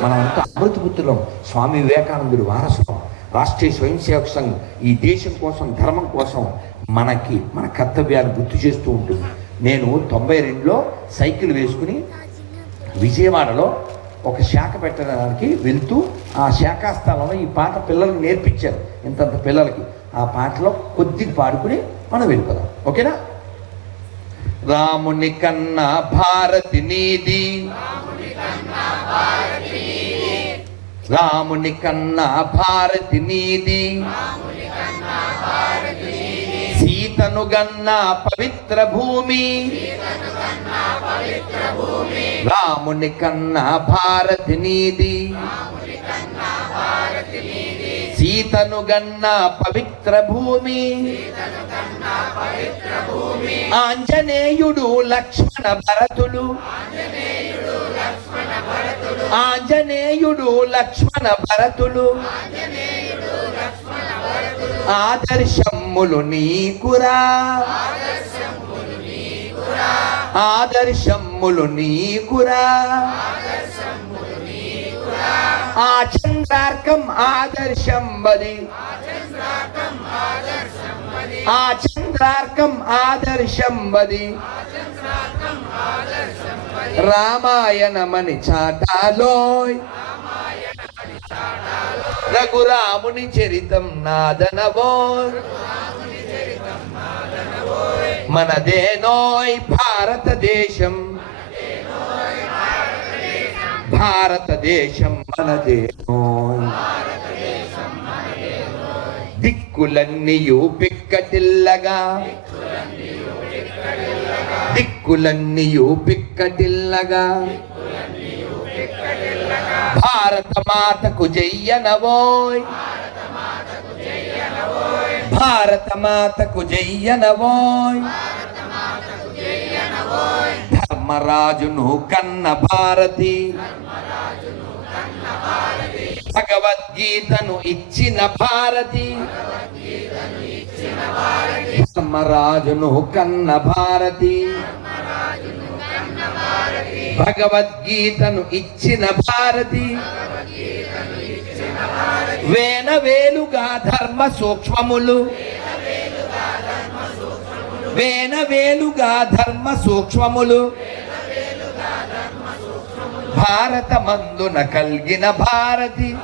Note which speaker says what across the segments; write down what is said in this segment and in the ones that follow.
Speaker 1: మనమంతా అమృతపుత్రులం స్వామి వివేకానందుడి వారసులం. రాష్ట్రీయ స్వయం సేవక సంఘం ఈ దేశం కోసం ధర్మం కోసం మనకి మన కర్తవ్యాన్ని గుర్తు చేస్తూ ఉంటుంది. నేను తొంభై రెండులో సైకిల్ వేసుకుని విజయవాడలో ఒక శాఖ పెట్టడానికి వెళ్తూ ఆ శాఖా స్థలంలో ఈ పాట పిల్లలకి నేర్పించారు ఇంతంత పిల్లలకి. ఆ పాటలో కొద్దిగా పాడుకుని మనం వెళ్ళిపోదాం. ఓకేనా? రాముని కన్నా భారతి నీది. రాముని కన్నా భారతి నీది. సీతను గన్నా పవిత్ర భూమి. రాముని కన్నా భారతి నీది. సీతను గన్న పవిత్ర భూమి ఆంజనేయుడు లక్ష్మణ భరతులు. ఆంజనేయుడు లక్ష్మణ భరతులు. ఆదర్శములు నీకురా. ఆదర్శములు నీకురా. ఆదర్శం బలి ఆ చంద్రార్కం ఆదర్శం బది రామాయణమని చాటాలోయ్. రఘురాముని చరితం నాదనవో మనదేనోయ్ భారతదేశం. భారతదేశం మనదేనోయ్ దిక్కులన్నీయు పిక్కటిల్లగా దిక్కులన్నీయు పిక్కటిల్లగా భారత మాతకు జయ్యనవోయ్. భారత మాతకు జయ్యనవోయ్. ధర్మరాజును కన్న భారతి. భగవద్గీతను ఇచ్చిన భారతి. ధర్మరాజును కన్న భారతి. భగవద్గీతను ఇచ్చిన భారతి. వేనవేలుగా ధర్మ సూక్ష్మములు. వేనవేలుగా ధర్మ సూక్ష్మములు. భారత మందున కలిగిన భారతి.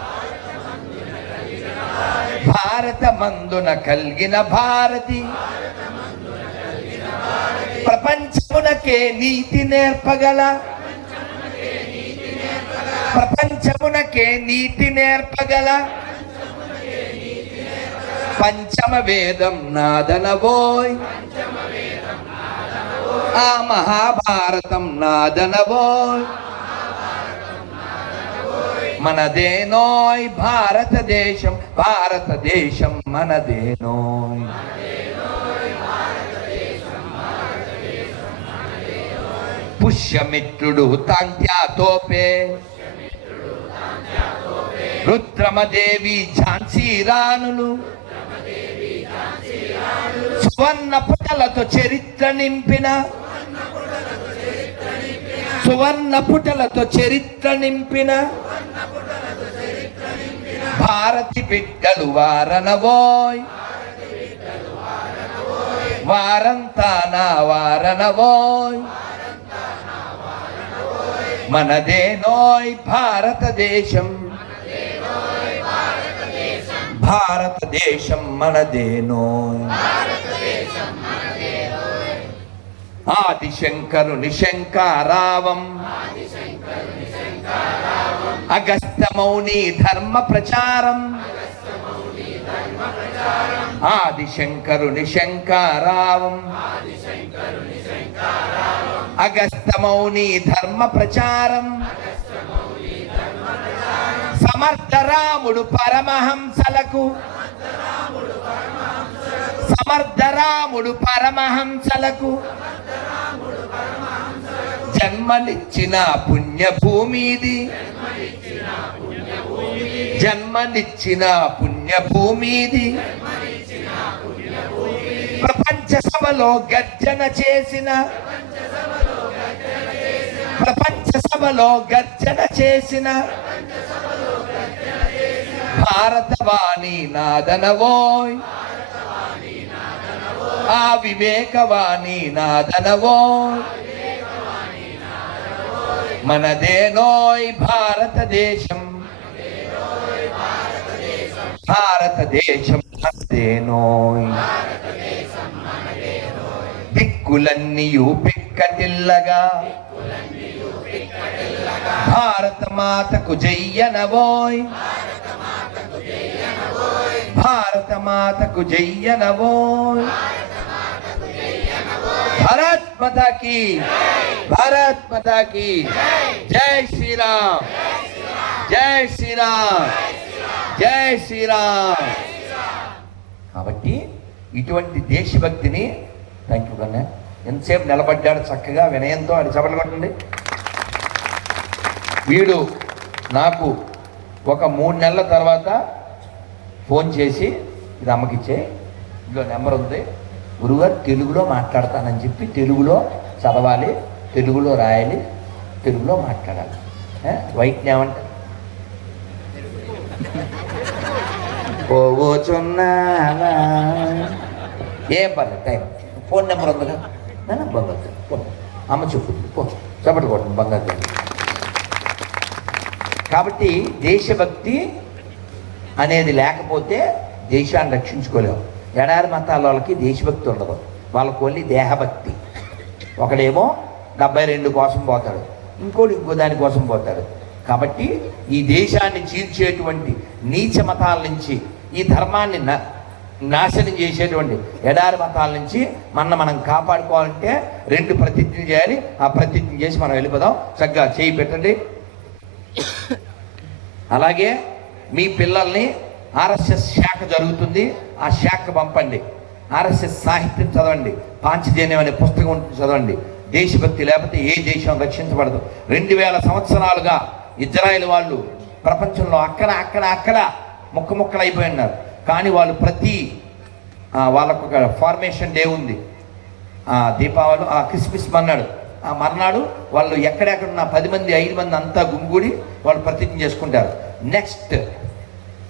Speaker 1: భారత మందున కలిగిన భారతి. ప్రపంచమునకే నీతి నేర్పగల. ప్రపంచమునకే నీతి నేర్పగల. పంచమ వేదం నాదనవోయ్ ఆ మహాభారతం నాదనవోయ్ మనదేనోయ్ భారతదేశం భారతదేశం మనదేనోయ్ పుష్యమిత్రుడు తాంత్యాతోపే. రుద్రమదేవి ఝాన్సీ రాణులు. సువర్ణ పుటలతో చరిత్ర నింపిన. సువర్ణ పుటలతో చరిత్ర నింపిన. భారతి బిడ్డలు వారనవోయ్. వారంతా నా వారనవోయ్ మనదేనోయ్ భారతదేశం. భారతదేశం మనదేనో. ఆదిశంకరు నిశంకారావం. అగస్త మౌని ధర్మ ప్రచారం. ఆదిశంకరు నిశంకారావం. అగస్త మౌని ధర్మ ప్రచారం. సమర్థ రాముడు పరమహంసలకు. సమర్థ రాముడు పరమహంసలకు. జన్మనిచ్చిన పుణ్యభూమిది. జన్మనిచ్చిన పుణ్యభూమిది. ప్రపంచ సభలో గర్జన చేసిన. ప్రపంచ సభలో గర్జన చేసిన. భారతవాణి నాదనవోయ్. ఆ వివేకవాణి నాదనవోయ్. మనదేనోయ్ భారతదేశం. భారతదేశం మనదేనోయ్. దిక్కులన్నీయు పిక్కటిల్లగా. భారత మాతకు జయ్యనవోయ్. భారత మాతకు జయ్య నవో భరత్ మతాకి. భరత్ మతాకి. జై శ్రీరామ్. జై శ్రీరామ్. జై శ్రీరామ్. కాబట్టి ఇటువంటి దేశభక్తిని థ్యాంక్ యూ కన్నా ఎంతసేపు నిలబడ్డాడు చక్కగా వినయంతో అని చెప్పలు కొట్టండి. వీడు నాకు ఒక మూడు నెలల తర్వాత ఫోన్ చేసి ఇది అమ్మకిచ్చే ఇందులో నెంబర్ ఉంది. గురుగారు తెలుగులో మాట్లాడతానని చెప్పి తెలుగులో చదవాలి తెలుగులో రాయాలి తెలుగులో మాట్లాడాలి. వైట్ని ఏమంటారు పోవచ్చున్నావా ఏం పర్లేదు టైం. ఫోన్ నెంబర్ ఉందిగా నాన్న బంగారు పో. అమ్మ చెప్పుద్ది పో. చప్పటి కొట్టండి బంగారు తల్లి. కాబట్టి దేశభక్తి అనేది లేకపోతే దేశాన్ని రక్షించుకోలేము ఎడారి మతాల వాళ్ళకి దేశభక్తి ఉండదు. వాళ్ళకు ఓన్లీ దేహభక్తి. ఒకడేమో డెబ్బై రెండు కోసం పోతాడు. ఇంకోటి ఇంకో దానికోసం పోతాడు. కాబట్టి ఈ దేశాన్ని చీల్చేటువంటి నీచ మతాల నుంచి ఈ ధర్మాన్ని నాశనం చేసేటువంటి ఎడారి మతాల నుంచి మన మనం కాపాడుకోవాలంటే రెండు ప్రతిజ్ఞలు చేయాలి. ఆ ప్రతిజ్ఞ చేసి మనం వెళ్ళిపోదాం. చక్కగా చేయి పెట్టండి. అలాగే మీ పిల్లల్ని ఆర్ఎస్ఎస్ శాఖ జరుగుతుంది. ఆ శాఖ పంపండి. ఆర్ఎస్ఎస్ సాహిత్యం చదవండి. పాంచజన్యం అనే పుస్తకం ఉంటుంది చదవండి. దేశభక్తి లేకపోతే ఏ దేశం రక్షించబడదు. రెండు వేల సంవత్సరాలుగా ఇజ్రాయెల్ వాళ్ళు ప్రపంచంలో అక్కడ అక్కడ అక్కడ ముక్క ముక్కలు అయిపోయి ఉన్నారు. కానీ వాళ్ళు ప్రతి వాళ్ళకు ఒక ఫార్మేషన్ డే ఉంది. ఆ దీపావళి ఆ క్రిస్మస్ మర్నాడు. ఆ మర్నాడు వాళ్ళు ఎక్కడెక్కడ ఉన్న పది మంది ఐదు మంది అంతా గుమిగూడి వాళ్ళు ప్రతిజ్ఞ చేసుకుంటారు. Next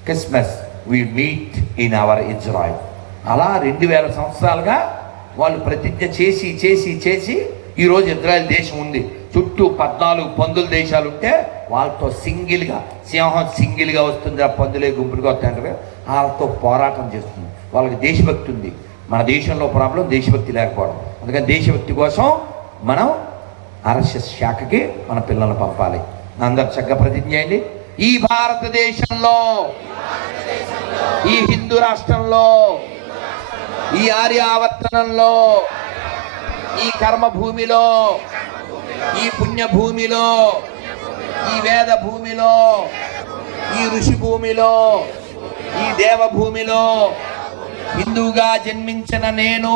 Speaker 1: Christmas we meet in our Israel అలా రెండు వేల సంవత్సరాలుగా వాళ్ళు ప్రతిజ్ఞ చేసి చేసి చేసి ఈరోజు ఇజ్రాయెల్ దేశం ఉంది. చుట్టూ పద్నాలుగు పందుల దేశాలు ఉంటే వాళ్ళతో సింగిల్గా సింహం సింగిల్గా వస్తుంది ఆ పందులే గుంపులుగా వస్తాయంటారు వాళ్ళతో పోరాటం చేస్తుంది. వాళ్ళకి దేశభక్తి ఉంది. మన దేశంలో ప్రాబ్లం దేశభక్తి లేకపోవడం. అందుకని దేశభక్తి కోసం మనం ఆర్ఎస్ఎస్ శాఖకి మన పిల్లల్ని పంపాలి. అందరు చక్కగా ప్రతిజ్ఞ అయింది ఈ భారతదేశంలో ఈ హిందూ రాష్ట్రంలో ఈ ఆర్యావర్తనంలో ఈ కర్మ భూమిలో ఈ పుణ్యభూమిలో ఈ వేద భూమిలో ఈ ఋషి భూమిలో ఈ దేవ భూమిలో హిందువుగా జన్మించిన నేను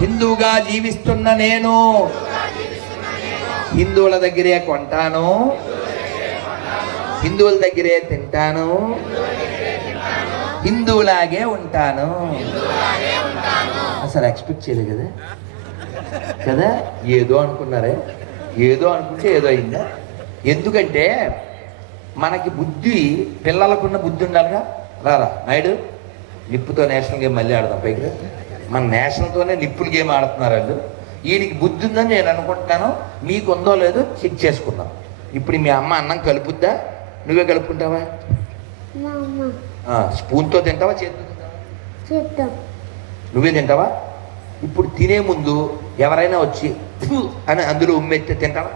Speaker 1: హిందువుగా జీవిస్తున్న నేను హిందువుల దగ్గరే కొంటాను. హిందువుల దగ్గరే తింటాను. హిందువులాగే ఉంటాను. అసలు ఎక్స్పెక్ట్ చేయలేదు కదా? కదా? ఏదో అనుకున్నారే. ఏదో అనుకుంటే ఏదో అయిందా? ఎందుకంటే మనకి బుద్ధి పిల్లలకున్న బుద్ధి ఉండాలిగా. రారా నాయుడు నిప్పుతో నేషనల్ గేమ్ మళ్ళీ ఆడదాం పైకి మన నేషనల్తోనే నిప్పులు గేమ్ ఆడుతున్నారు వాళ్ళు. వీడికి బుద్ధి ఉందని నేను అనుకుంటున్నాను. మీకు ఉందో లేదో చెక్ చేసుకుందాం. ఇప్పుడు మీ అమ్మ అన్నం కలుపుద్దా? నువ్వే కలుపుకుంటావా? స్పూన్తో తింటావా చేతితో నువ్వే తింటావా? ఇప్పుడు తినే ముందు ఎవరైనా వచ్చి అని అందులో ఉమ్మెత్తే తింటావా?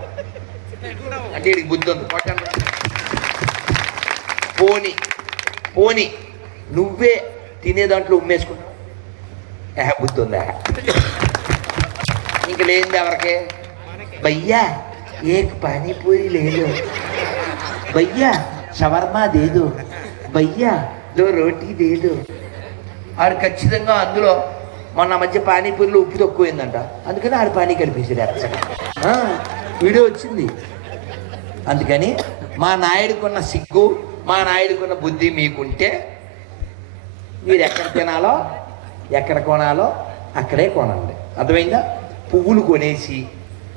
Speaker 1: అంటే వీడికి బుద్ధి ఉంది. పోని పోని. నువ్వే తినే దాంట్లో ఉమ్మేసుకుంటావు? ఏ బుద్ధి ఉందా? ఇంక లేనిది ఎవరికి? భయ్యా ఏక్ పానీపూరి లేదు. భయ్యా షవర్మా దేదు. భయ్యా దో రోటీ దేదు. ఆడు ఖచ్చితంగా అందులో మొన్న మధ్య పానీపూరిలో ఉప్పు తక్కువైందంట. అందుకని ఆడు పానీ కలిపేసాడు ఎచ్చగా. వీడియో వచ్చింది. అందుకని మా నాయుడుకున్న సిగ్గు మా నాయుడుకున్న బుద్ధి మీకుంటే మీరు ఎక్కడ తినాలో ఎక్కడ కొనాలో అక్కడే కొనండి. అర్థమైందా? పువ్వులు కొనేసి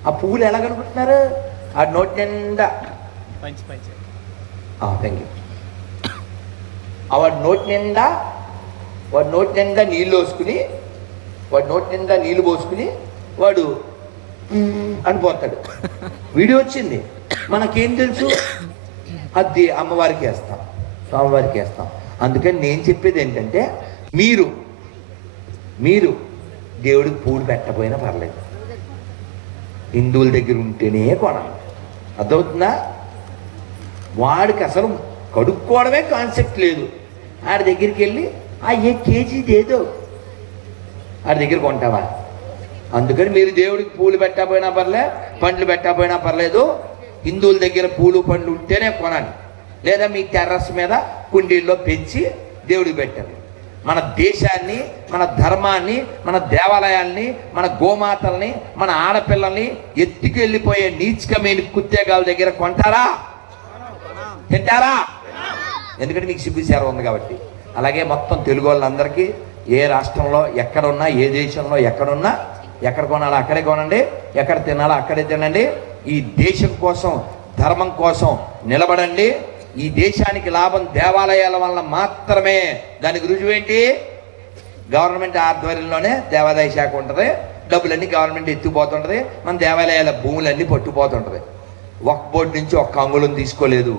Speaker 1: ఆ పువ్వులు ఎలా కనుకుంటున్నారు ఆ నోటి నిండా థ్యాంక్ యూ ఆ వాడి నోటి నిండా వాడి నోటి నిండా నీళ్ళు పోసుకుని వాడి నోటి నిండా నీళ్ళు పోసుకుని వాడు అని పోతాడు. వీడియో వచ్చింది. మనకేం తెలుసు? అది అమ్మవారికి వేస్తాం స్వామివారికి వేస్తాం. అందుకని నేను చెప్పేది ఏంటంటే మీరు మీరు దేవుడికి పూలు పెట్టకపోయినా పర్లేదు. హిందువుల దగ్గర ఉంటేనే కొనాలి. అర్థమవుతుందా? వాడికి అసలు కడుక్కోవడమే కాన్సెప్ట్ లేదు. ఆడి దగ్గరికి వెళ్ళి ఆ ఏ కేజీ ఏదో ఆడి దగ్గర కొంటావా? అందుకని మీరు దేవుడికి పూలు పెట్టకపోయినా పర్లే పండ్లు పెట్టకపోయినా పర్లేదు. హిందువుల దగ్గర పూలు పండ్లు ఉంటేనే కొనాలి. లేదా మీ టెర్రస్ మీద కుండీల్లో పెంచి దేవుడికి పెట్టాలి. మన దేశాన్ని మన ధర్మాన్ని మన దేవాలయాల్ని మన గోమాతల్ని మన ఆడపిల్లల్ని ఎత్తుకెళ్ళిపోయే నీచకమైన కుత్తేగాల దగ్గర కొంటారా? తింటారా ఎందుకంటే మీకు సిగ్గు సేవ ఉంది కాబట్టి. అలాగే మొత్తం తెలుగు వాళ్ళందరికీ ఏ రాష్ట్రంలో ఎక్కడున్నా ఏ దేశంలో ఎక్కడున్నా ఎక్కడ కొనాలో అక్కడే కొనండి ఎక్కడ తినాలో అక్కడే తినండి. ఈ దేశం కోసం ధర్మం కోసం నిలబడండి. ఈ దేశానికి లాభం దేవాలయాల వల్ల మాత్రమే. దానికి రుజువు ఏంటి? గవర్నమెంట్ ఆధ్వర్యంలోనే దేవాదాయ శాఖ ఉంటుంది. డబ్బులన్నీ గవర్నమెంట్ ఎత్తిపోతుంటది మన దేవాలయాల భూములన్నీ పట్టుపోతుంటుంది ఒక్క బోర్డు నుంచి ఒక్క అంగుళం తీసుకోలేదు.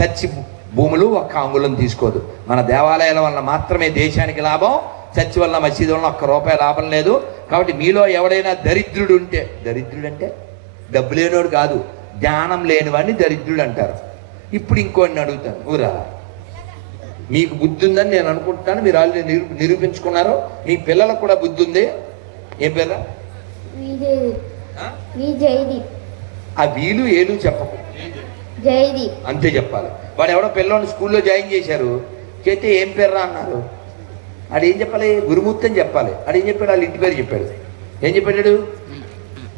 Speaker 1: చర్చి భూములు ఒక్క అంగుళం తీసుకోదు. మన దేవాలయాల వల్ల మాత్రమే దేశానికి లాభం చర్చి వల్ల మసీదు వల్ల ఒక్క రూపాయి లాభం లేదు. కాబట్టి మీలో ఎవడైనా దరిద్రుడు ఉంటే దరిద్రుడు అంటే డబ్బు లేనివాడు కాదు జ్ఞానం లేనివాడిని దరిద్రుడు అంటారు. ఇప్పుడు ఇంకోడిని అడుగుతాను ఊరా? మీకు బుద్ధి ఉందని నేను అనుకుంటున్నాను మీరు ఆల్రెడీ నిరూ నిరూపించుకున్నారు. మీ పిల్లలకు కూడా బుద్ధి ఉంది. ఏం?
Speaker 2: విజయదీప్
Speaker 1: ఆ వీలు ఏలు చెప్పకు.
Speaker 2: జయదీప్
Speaker 1: అంతే చెప్పాలి. వాడు ఎవడో పిల్లని స్కూల్లో జాయిన్ చేశారు. చేస్తే ఏం పేర్రా అన్నారు. ఆడు ఏం చెప్పాలి? గురుమూర్తి అని చెప్పాలి. ఆడు ఏం చెప్పాడు? వాళ్ళ ఇంటి పేరు చెప్పాడు. ఏం చెప్పాడు?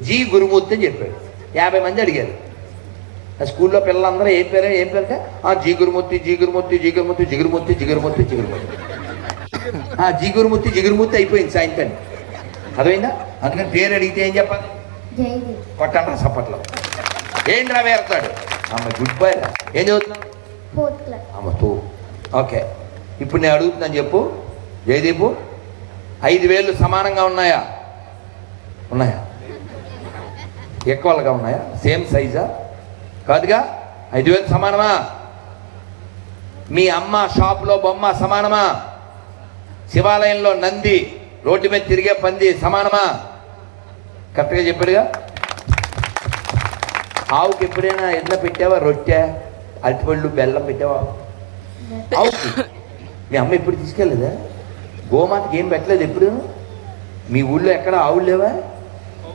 Speaker 1: జీ గురుమూర్తి అని చెప్పాడు. యాభై మంది అడిగారు. ఆ స్కూల్లో పిల్లలందరూ ఏం పేరు? ఏం పేరు ఆ G Gurumurthy G Gurumurthy G Gurumurthy Jigurumurthy జిగురుమూర్తి జిగురుమూర్తి ఆ జీ గురుమూర్తి జిగురుమూర్తి అయిపోయింది సాయంత్రం అర్థమైందా? అందుకని పేరు అడిగితే ఏం చెప్పాలి? కొట్టండి సప్పట్లో ఏంటి రా వేరుతాడు అమ్మ గుడ్ బై రా. ఏం చదువుతున్నావు?
Speaker 2: ఫోర్త్ క్లాస్
Speaker 1: అమ్మ తూ. ఓకే. ఇప్పుడు నేను అడుగుతున్నాను చెప్పు. జయదీపు ఐదు వేలు సమానంగా ఉన్నాయా? ఉన్నాయా? ఎక్కువగా ఉన్నాయా? సేమ్ సైజా? కాదుగా? ఐదు వేలు సమానమా? మీ అమ్మ షాప్లో బొమ్మ సమానమా? శివాలయంలో నంది రోడ్డు మీద తిరిగే పంది సమానమా? కరెక్ట్గా చెప్పాడుగా? ఆవుకి ఎప్పుడైనా ఎన్న పెట్టావా రొట్టె? అరటిపళ్ళు బెల్లం పెట్టావా? ఆవుకి. మీ అమ్మ ఎప్పుడు తీసుకెళ్ళలేదా? గోమాతకి ఏం పెట్టలేదు ఎప్పుడు? మీ ఊళ్ళో ఎక్కడ ఆవులు లేవా?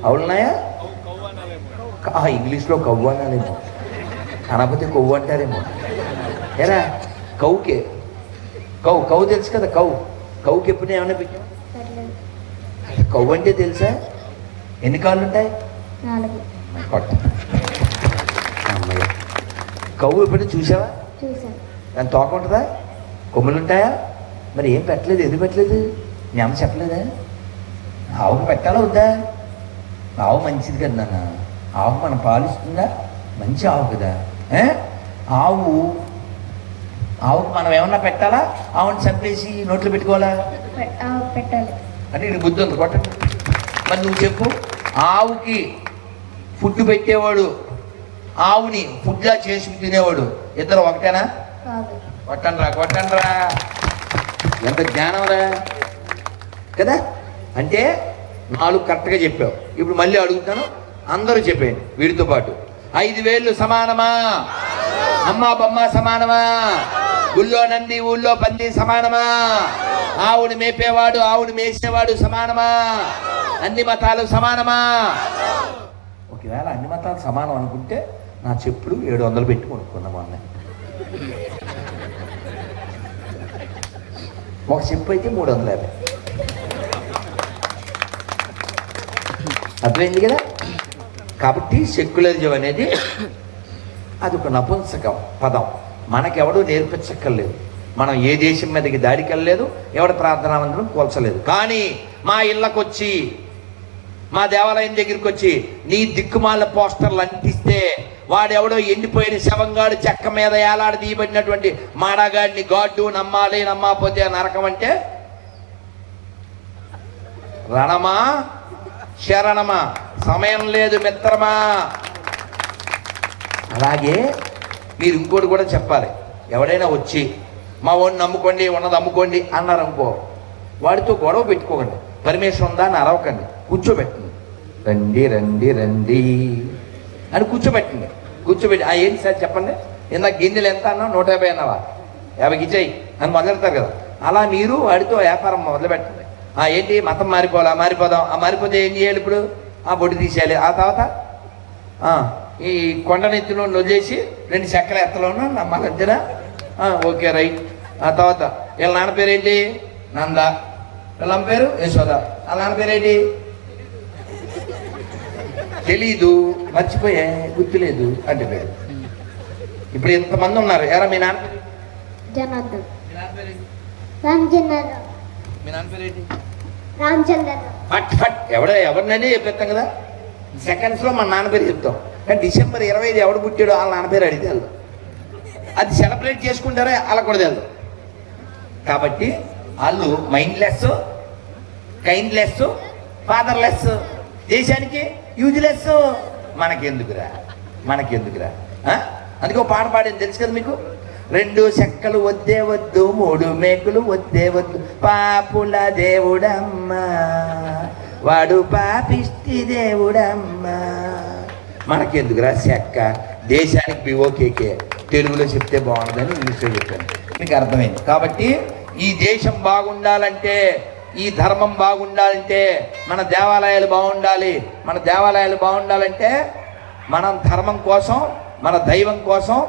Speaker 1: ఆవులు ఉన్నాయా ఆ, ఇంగ్లీష్లో కవ్వు అనాలేమో అనకపోతే కొవ్వు అంటారేమో. ఎరా కౌకే. కౌ కౌ తెలుసు కదా కౌ. కౌకి ఎప్పుడు ఏమైనా పెట్టావు? కవ్వు అంటే తెలుసా? ఎన్ని కాళ్ళు ఉంటాయి కొట్ట. కవ్వు ఎప్పుడైనా చూసావా? దాని తోక ఉంటుందా? కొమ్ములు ఉంటాయా మరి ఏం పెట్టలేదు? ఎందుకు పెట్టలేదు? మీ అమ్మ చెప్పలేదా? ఆవుకు పెట్టాలా వద్దా? ఆవు మంచిది కదా నాన్న. ఆవు మనం పాలిస్తుందా? మంచి ఆవు కదా? ఆవు ఆవుకు మనం ఏమన్నా పెట్టాలా? ఆవుని చంపేసి నోట్లో పెట్టుకోవాలా?
Speaker 2: పెట్టాలి.
Speaker 1: అంటే నీకు బుద్ధి ఉంది కొట్టండి. మరి నువ్వు చెప్పు ఆవుకి ఫుడ్ పెట్టేవాడు ఆవుని ఫుడ్లా చేసి తినేవాడు. ఇద్దరు ఒకటేనా?
Speaker 2: కాదు.
Speaker 1: కొట్టండి రా కొట్టండి రా ఎంత జ్ఞానం రా. కదా? అంటే నాలుగు కరెక్ట్గా చెప్పావు. ఇప్పుడు మళ్ళీ అడుగుతాను. అందరూ చెప్పేయండి వీడితో పాటు. ఐదు వేళ్ళు సమానమా? అమ్మ బొమ్మ సమానమా? ఊళ్ళో నంది ఊళ్ళో పంది సమానమా? ఆవుని మేపేవాడు ఆవుని మేసేవాడు సమానమా? అన్ని మతాలు సమానమా? ఒకవేళ అన్ని మతాలు సమానం అనుకుంటే నా చెప్పుడు ఏడు వందలు పెట్టి కొనుక్కున్నాం అన్న ఒక చెప్పు అయితే మూడు వందల యాభై. అర్థమైంది కదా? కాబట్టి సెక్యులరిజం అనేది అది ఒక నపుంసకం పదం. మనకెవడూ నేర్పించక్కర్లేదు. మనం ఏ దేశం మీదకి దాడికి వెళ్ళలేదు ఎవడ ప్రార్థనా మందిరం కోల్చలేదు. కానీ మా ఇళ్ళకొచ్చి మా దేవాలయం దగ్గరికి వచ్చి నీ దిక్కుమాల పోస్టర్లు అంటిస్తే వాడెవడో ఎండిపోయిన శవంగాడు చెక్క మీద ఏలాడ తీయబడినటువంటి మాడగాడిని గాడ్డు నమ్మాలి నమ్మకపోతే నరకం అంటే? రణమా? శరణమా? సమయం లేదు మిత్రమా. అలాగే మీరు ఇంకోటి కూడా చెప్పాలి. ఎవడైనా వచ్చి మా వాడిని నమ్ముకోండి ఉన్నది అమ్ముకోండి అన్నారు అనుకో వాడితో గొడవ పెట్టుకోకండి. పర్మిషన్ ఉందా అని అరవకండి. కూర్చోబెట్టండి. రండి రండి రండి. అని కూర్చోబెట్టండి కూర్చోబెట్టి ఆ ఏంటి సార్ చెప్పండి? ఇందాక గిన్నెలు ఎంత అన్నావు నూట యాభై అన్నావా? యాభైకి ఇచ్చేయి. అని మొదలెడతారు కదా. అలా మీరు వాడితో వ్యాపారం మొదలుపెట్టండి ఆ ఏంటి? మతం మారిపోవాలా? మారిపోదాం. ఆ మారిపోతే ఏం చేయాలి ఇప్పుడు? ఆ బొడ్డు తీసేయాలి. ఆ తర్వాత ఈ కొండనెత్తిలో వదిలేసి రెండు చెక్కల ఎత్తలోను మా మధ్యన ఓకే రైట్. ఆ తర్వాత వీళ్ళ నాన్న పేరు ఏంటి నంద. వీళ్ళ పేరు? యశోద. వాళ్ళ నాన్న పేరేంటి? తెలీదు మర్చిపోయా గుర్తులేదు అంటే పేరు. ఇప్పుడు ఇంతమంది ఉన్నారు? ఎరా మీ నాన్న? ఫట్ ఫట్. ఎవడ ఎవరినైనా చెప్పేస్తాం కదా? సెకండ్స్లో మన నాన్న పేరు చెప్తాం. కానీ డిసెంబర్ ఇరవై ఐదు ఎవడు పుట్టాడో వాళ్ళ నాన్న పేరు అడిగితే వెళ్దాం. అది సెలబ్రేట్ చేసుకుంటారే? అలా కూడా వెళ్దాం. కాబట్టి వాళ్ళు మైండ్లెస్ కైండ్లెస్ ఫాదర్లెస్ దేశానికి యూజ్లెస్ మనకెందుకురా? మనకెందుకురా? అందుకో అందుకే పాట పాడింది తెలుసు కదా మీకు? రెండు చెక్కలు వద్దే వద్దు మూడు మేకులు వద్దే వద్దు. పాపుల దేవుడమ్మా వాడు పాపిష్టి దేవుడమ్మా. మనకెందుకురా చెక్క? దేశానికి బిఓకేకే తెలుగులో చెప్తే బాగుండదని ఇంగ్లీష్లో చెప్పాను. మీకు అర్థమైంది. కాబట్టి ఈ దేశం బాగుండాలంటే ఈ ధర్మం బాగుండాలంటే మన దేవాలయాలు బాగుండాలి. మన దేవాలయాలు బాగుండాలంటే మనం ధర్మం కోసం మన దైవం కోసం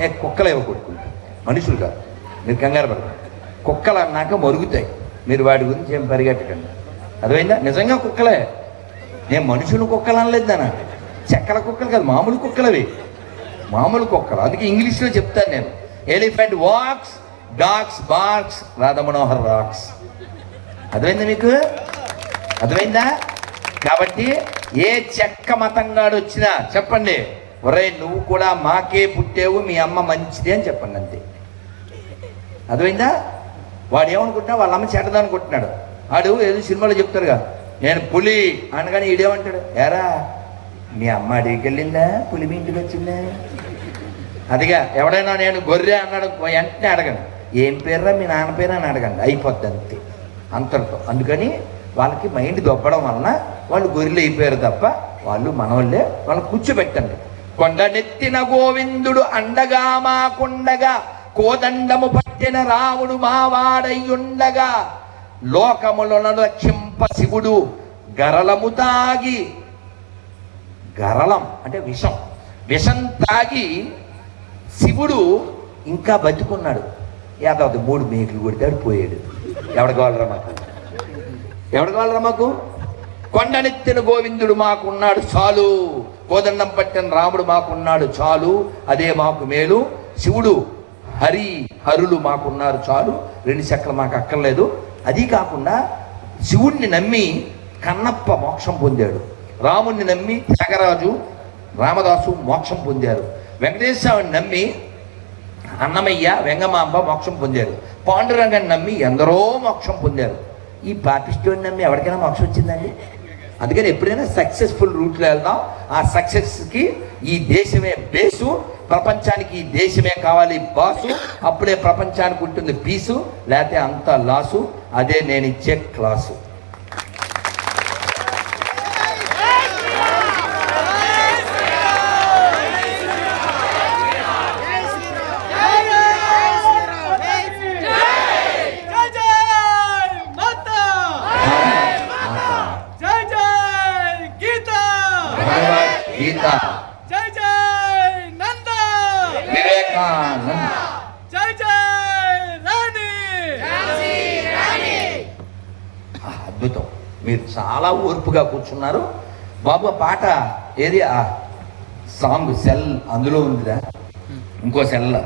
Speaker 1: ఏ కుక్కలు ఇవ్వకూడదు మనుషులు కాదు. మీరు కంగారు పడకండి. కుక్కలు అన్నాక మరుగుతాయి. మీరు వాటి గురించి ఏం పరిగెట్టకండి అర్థమైందా? నిజంగా కుక్కలే. నేను మనుషులు కుక్కలు అనలేదు దాన చెక్కల కుక్కలు కాదు మామూలు కుక్కలవి. మామూలు కుక్కలు. అందుకే ఇంగ్లీష్లో చెప్తాను నేను. Elephant walks dogs barks Radhamanohar rocks అర్థమైందా మీకు? అర్థమైందా? కాబట్టి ఏ చెక్క మతంగాడు వచ్చినా చెప్పండి. ఒరే నువ్వు కూడా మాకే పుట్టావు మీ అమ్మ మంచిది అని చెప్పండి అంతే. అర్థమైందా? వాడు ఏమనుకుంటున్నా వాళ్ళ అమ్మ చెడ్డదా అనుకుంటున్నాడు. వాడు ఏదో సినిమాలో చెప్తారుగా నేను పులి అనగానే ఈడేమంటాడు ఎరా మీ అమ్మ అడిగికి వెళ్ళిందా? పులి మీ ఇంటికి వచ్చిందా? అదిగా ఎవడైనా నేను గొర్రె అన్నాడు వెంటనే అడగను. ఏం పేర్రా? మీ నాన్న పేరు అని అడగండి. అయిపోద్ది అంతే. అంతటితో. అందుకని వాళ్ళకి మైండ్ దొబ్బడం వలన వాళ్ళు గొర్రెలు అయిపోయారు తప్ప వాళ్ళు మనవాళ్ళే వాళ్ళని కూర్చోబెట్టండి. కొండ నెత్తిన గోవిందుడు అండగా మాకుండగా కోదండము పట్టిన రాముడు మావాడయ్యుండగా లోకములను రక్షింప శివుడు గరలము తాగి గరళం అంటే విషం. విషం తాగి శివుడు ఇంకా బతుకున్నాడు. యాదవ్ మూడు మేకులు కొడితాడు పోయాడు. ఎవడ కావాలరా మాకు? ఎవడ కావాలరా మాకు? కొండనెత్తిన గోవిందుడు మాకున్నాడు చాలు. కోదండం పట్టిన రాముడు మాకున్నాడు చాలు. అదే మాకు మేలు. శివుడు హరి హరులు మాకున్నారు చాలు. రెండు చెక్కలు మాకు అక్కర్లేదు. అది కాకుండా శివుణ్ణి నమ్మి కన్నప్ప మోక్షం పొందాడు. రాముణ్ణి నమ్మి త్యాగరాజు రామదాసు మోక్షం పొందారు. వెంకటేశ్వరుని నమ్మి అన్నమయ్య వెంగమాంబ మోక్షం పొందారు. పాండురంగాన్ని నమ్మి ఎందరో మోక్షం పొందారు. ఈ పాపిస్టోని నమ్మి ఎవరికైనా మోక్షం వచ్చిందండి? అందుకని ఎప్పుడైనా సక్సెస్ఫుల్ రూట్లో వెళ్దాం. ఆ సక్సెస్కి ఈ దేశమే బేసు ప్రపంచానికి ఈ దేశమే కావాలి బాసు. అప్పుడే ప్రపంచానికి ఉంటుంది పీసు లేకపోతే అంత లాసు అదే నేను ఇచ్చే క్లాసు
Speaker 3: జై జై మాతా జై జై గీత
Speaker 1: భగవద్గీత
Speaker 3: జై జై నంద
Speaker 1: వివేకానంద
Speaker 3: జై జై రాణి
Speaker 1: ఆ, అద్భుతం మీరు చాలా ఓర్పుగా కూర్చున్నారు. బాబు పాట ఏది? ఆ సాంగ్ సెల్ అందులో ఉందిరా. ఇంకో సెల్.